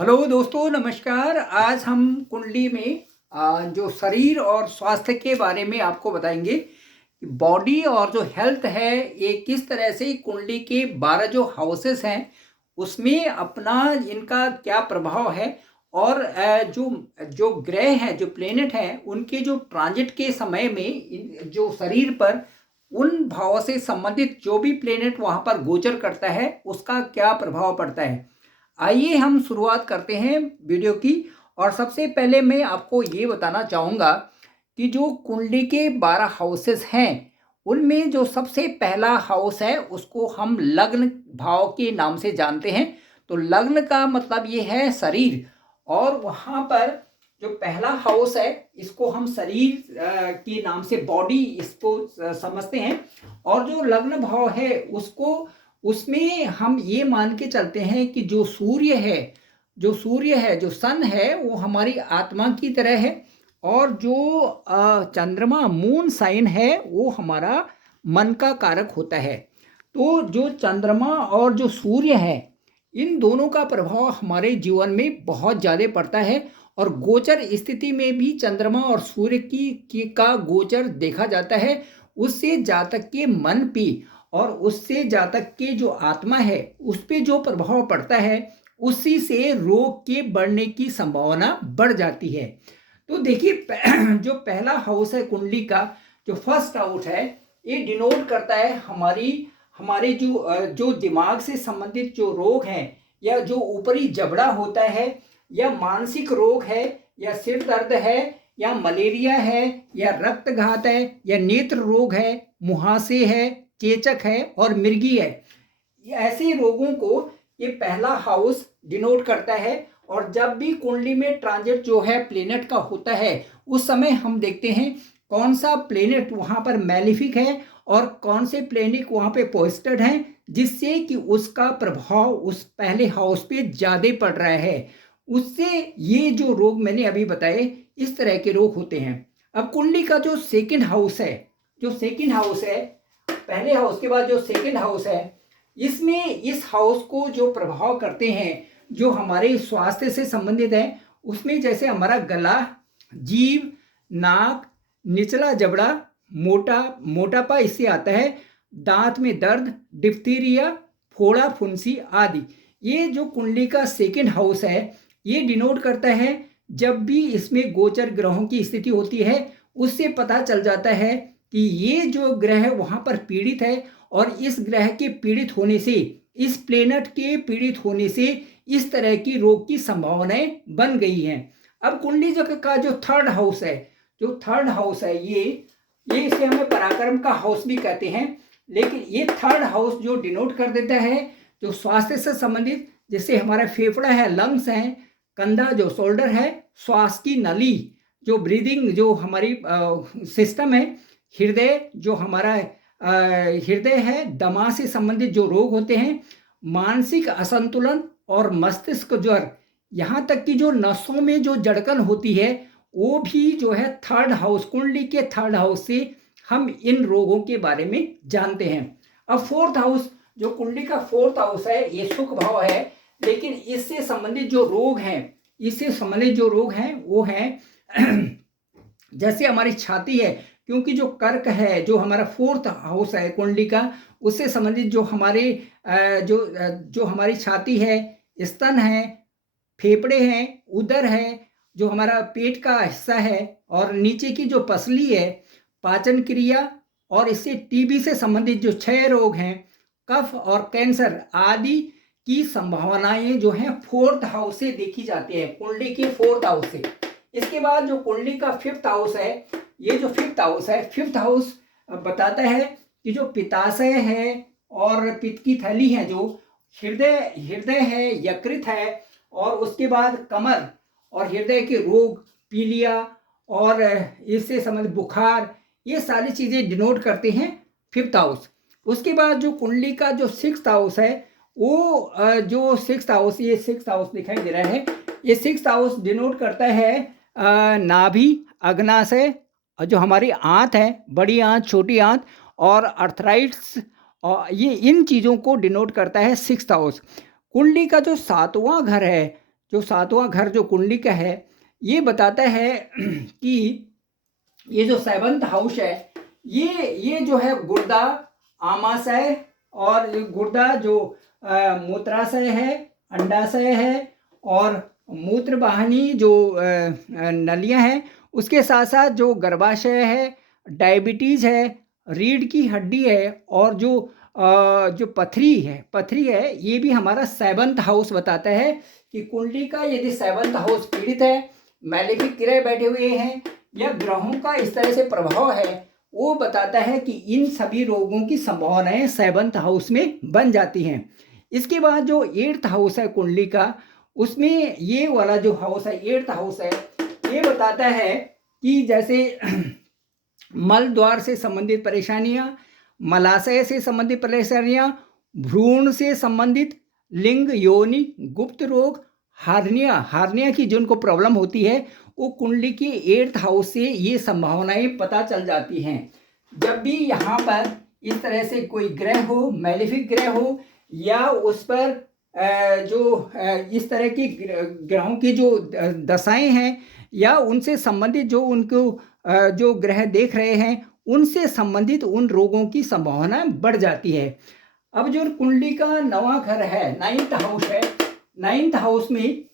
Hello दोस्तों, नमस्कार। आज हम कुंडली में जो शरीर और स्वास्थ्य के बारे में आपको बताएंगे कि बॉडी और जो हेल्थ है ये किस तरह से कुंडली के 12 जो हाउसेस हैं उसमें अपना इनका क्या प्रभाव है। और जो जो ग्रह हैं, जो प्लेनेट हैं, उनके जो ट्रांजिट के समय में जो शरीर पर उन भावों से संबंधित जो भी प्लेनेट वहाँ पर गोचर करता है उसका क्या प्रभाव पड़ता है। आइए हम शुरुआत करते हैं वीडियो की। और सबसे पहले मैं आपको ये बताना चाहूँगा कि जो कुंडली के 12 हाउसेस हैं उनमें जो सबसे पहला हाउस है उसको हम लग्न भाव के नाम से जानते हैं। तो लग्न का मतलब ये है शरीर, और वहाँ पर जो पहला हाउस है इसको हम शरीर के नाम से बॉडी इसको समझते हैं। और जो लग्न भाव है उसको उसमें हम ये मान के चलते हैं कि जो सूर्य है, जो सन है वो हमारी आत्मा की तरह है। और जो चंद्रमा मून साइन है वो हमारा मन का कारक होता है। तो जो चंद्रमा और जो सूर्य है इन दोनों का प्रभाव हमारे जीवन में बहुत ज़्यादा पड़ता है। और गोचर स्थिति में भी चंद्रमा और सूर्य की का गोचर देखा जाता है। उससे जातक के मन पे और उससे जातक के जो आत्मा है उस पे जो प्रभाव पड़ता है उसी से रोग के बढ़ने की संभावना बढ़ जाती है। तो देखिए जो पहला हाउस है कुंडली का, जो फर्स्ट हाउस है, ये डिनोट करता है हमारे जो दिमाग से संबंधित जो रोग हैं, या जो ऊपरी जबड़ा होता है, या मानसिक रोग है, या सिर दर्द है, या मलेरिया है, या रक्तघात है, या नेत्र रोग है, मुहासे है, चेचक है और मिर्गी है। ये ऐसे रोगों को ये पहला हाउस डिनोट करता है। और जब भी कुंडली में ट्रांजिट जो है प्लेनेट का होता है उस समय हम देखते हैं कौन सा प्लेनेट वहाँ पर मैलिफिक है और कौन से प्लेनेट वहाँ पे पोस्टेड हैं, जिससे कि उसका प्रभाव उस पहले हाउस पे ज़्यादा पड़ रहा है। उससे ये जो रोग मैंने अभी बताए इस तरह के रोग होते हैं। अब कुंडली का जो सेकंड हाउस है, पहले हाउस के बाद जो सेकंड हाउस है, इसमें इस हाउस को जो प्रभाव करते हैं जो हमारे स्वास्थ्य से संबंधित है, उसमें जैसे हमारा गला, जीभ, नाक, निचला जबड़ा, मोटापा इससे आता है, दांत में दर्द, डिप्थीरिया, फोड़ा फुंसी आदि। ये जो कुंडली का सेकंड हाउस है ये डिनोट करता है। जब भी इसमें गोचर ग्रहों की स्थिति होती है उससे पता चल जाता है कि ये जो ग्रह वहाँ पर पीड़ित है, और इस ग्रह के पीड़ित होने से, इस प्लेनेट के पीड़ित होने से इस तरह की रोग की संभावनाएं बन गई हैं। अब कुंडली का जो थर्ड हाउस है, ये इसे हमें पराक्रम का हाउस भी कहते हैं। लेकिन ये थर्ड हाउस जो डिनोट कर देता है जो स्वास्थ्य से संबंधित, जैसे हमारा फेफड़ा है, लंग्स हैं, कंधा जो शोल्डर है, श्वास की नली जो ब्रीदिंग जो हमारी सिस्टम है, हृदय जो हमारा हृदय है, दमा से संबंधित जो रोग होते हैं, मानसिक असंतुलन और मस्तिष्क ज्वर, यहाँ तक कि जो नसों में जो जड़कन होती है वो भी जो है थर्ड हाउस, कुंडली के थर्ड हाउस से हम इन रोगों के बारे में जानते हैं। अब फोर्थ हाउस, जो कुंडली का फोर्थ हाउस है, ये सुख भाव है। लेकिन इससे संबंधित जो रोग हैं वो हैं जैसे हमारी छाती है, क्योंकि जो कर्क है जो हमारा फोर्थ हाउस है कुंडली का, उससे संबंधित जो हमारी छाती है, स्तन है, फेफड़े हैं, उदर है, जो हमारा पेट का हिस्सा है, और नीचे की जो पसली है, पाचन क्रिया, और इससे टीबी से संबंधित जो क्षय रोग हैं, कफ और कैंसर आदि की संभावनाएं जो हैं फोर्थ हाउस से देखी जाती है, कुंडली के फोर्थ हाउस से। इसके बाद जो कुंडली का फिफ्थ हाउस है, ये जो फिफ्थ हाउस बताता है कि जो पित्ताशय है और पित्त की थैली है, जो हृदय है, यकृत है, और उसके बाद कमर और हृदय के रोग, पीलिया और इससे संबंधित बुखार, ये सारी चीज़ें डिनोट करते हैं फिफ्थ हाउस। उसके बाद जो कुंडली का जो सिक्स्थ हाउस है वो जो सिक्स्थ हाउस दिखाई दे रहा है, ये सिक्स्थ हाउस डिनोट करता है नाभि, अग्नाशय, जो हमारी आंत है, बड़ी आंत, छोटी आंत, और अर्थराइट्स, और ये इन चीज़ों को डिनोट करता है सिक्स्थ हाउस। कुंडली का जो सातवां घर है जो 7वां घर जो कुंडली का है, ये बताता है कि ये जो 7th हाउस है, ये जो है गुर्दा, आमाशय और गुर्दा जो मूत्राशय है, अंडाशय है और मूत्रवाहिनी जो नलियां हैं, उसके साथ साथ जो गर्भाशय है, डायबिटीज़ है, रीढ़ की हड्डी है और जो पथरी है, ये भी हमारा 7th हाउस बताता है कि कुंडली का यदि 7th हाउस पीड़ित है, मैलेफिक ग्रह बैठे हुए हैं या ग्रहों का इस तरह से प्रभाव है, वो बताता है कि इन सभी रोगों की संभावनाएं 7th हाउस में बन जाती हैं। इसके बाद जो 8th हाउस है कुंडली का, उसमें ये वाला जो हाउस है 8th हाउस है, ये बताता है कि जैसे मल द्वार से संबंधित परेशानियां, मलाशय से संबंधित परेशानियां, भ्रूण से संबंधित, लिंग योनि, गुप्त रोग, हार्निया की जिनको प्रॉब्लम होती है, वो कुंडली के 8th हाउस से ये संभावनाएं पता चल जाती हैं। जब भी यहाँ पर इस तरह से कोई ग्रह हो, मैलेफिक ग्रह हो या उस पर जो इस तरह की ग्रहों की जो दशाएं हैं या उनसे संबंधित जो उनको जो ग्रह देख रहे हैं, उनसे संबंधित उन रोगों की संभावना बढ़ जाती है। अब जो कुंडली का 9वां घर है, 9th हाउस है, 9th हाउस में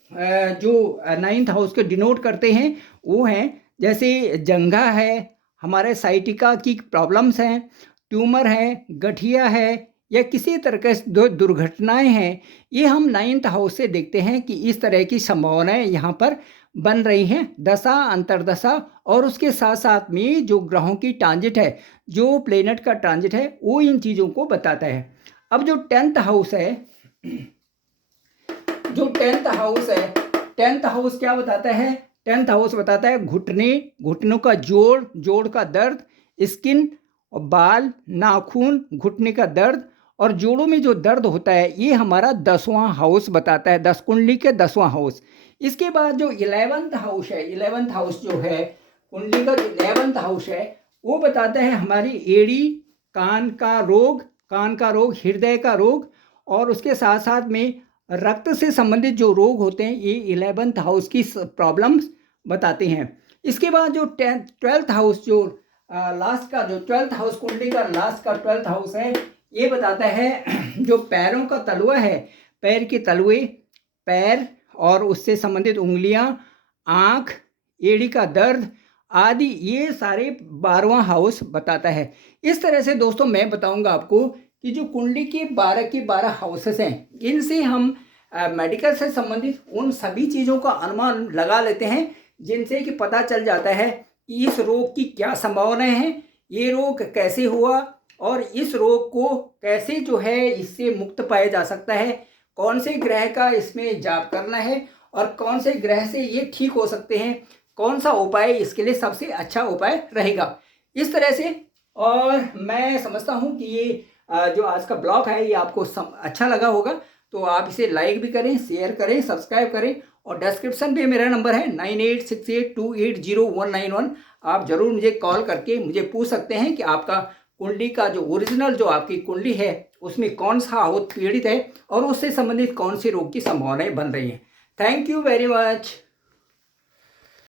जो 9th हाउस को डिनोट करते हैं वो हैं जैसे जंघा है, हमारे साइटिका की प्रॉब्लम्स हैं, ट्यूमर है, गठिया है या किसी तरह के दुर्घटनाएं हैं। ये हम 9th हाउस से देखते हैं कि इस तरह की संभावनाएं यहाँ पर बन रही हैं, दशा, अंतर्दशा और उसके साथ साथ में जो ग्रहों की ट्रांजिट है, जो प्लेनेट का ट्रांजिट है, वो इन चीज़ों को बताता है। अब जो 10th हाउस है, जो 10th हाउस है, 10th हाउस क्या बताता है? 10th हाउस बताता है घुटनों का जोड़ का दर्द, स्किन और बाल, नाखून, घुटने का दर्द और जोड़ों में जो दर्द होता है, ये हमारा 10वां हाउस बताता है, 10 कुंडली के 10वां हाउस। इसके बाद जो 11th हाउस है, 11th हाउस जो है कुंडली का, जो 11th हाउस है वो बताता है हमारी एड़ी, कान का रोग, हृदय का रोग और उसके साथ साथ में रक्त से संबंधित जो रोग होते हैं, ये 11th हाउस की प्रॉब्लम्स बताते हैं। इसके बाद जो 12th हाउस जो लास्ट का जो 12th हाउस कुंडली का लास्ट का 12th हाउस है, ये बताता है जो पैरों का तलवा है, पैर के तलवे, पैर और उससे संबंधित उंगलियां, आँख, एड़ी का दर्द आदि, ये सारे 12वां हाउस बताता है। इस तरह से दोस्तों मैं बताऊंगा आपको कि जो कुंडली के 12 हाउसेस हैं, इनसे हम मेडिकल से संबंधित उन सभी चीज़ों का अनुमान लगा लेते हैं, जिनसे कि पता चल जाता है कि इस रोग की क्या संभावनाएं हैं, ये रोग कैसे हुआ और इस रोग को कैसे जो है इससे मुक्त पाया जा सकता है, कौन से ग्रह का इसमें जाप करना है और कौन से ग्रह से ये ठीक हो सकते हैं, कौन सा उपाय इसके लिए सबसे अच्छा उपाय रहेगा, इस तरह से। और मैं समझता हूँ कि ये जो आज का ब्लॉग है ये आपको अच्छा लगा होगा, तो आप इसे लाइक भी करें, शेयर करें, सब्सक्राइब करें और डिस्क्रिप्शन पे मेरा नंबर है 9868280191। आप ज़रूर मुझे कॉल करके मुझे पूछ सकते हैं कि आपका कुंडली का जो ओरिजिनल जो आपकी कुंडली है उसमें कौन सा हाउस पीड़ित है और उससे संबंधित कौन सी रोग की संभावनाएं बन रही हैं। Thank you very much.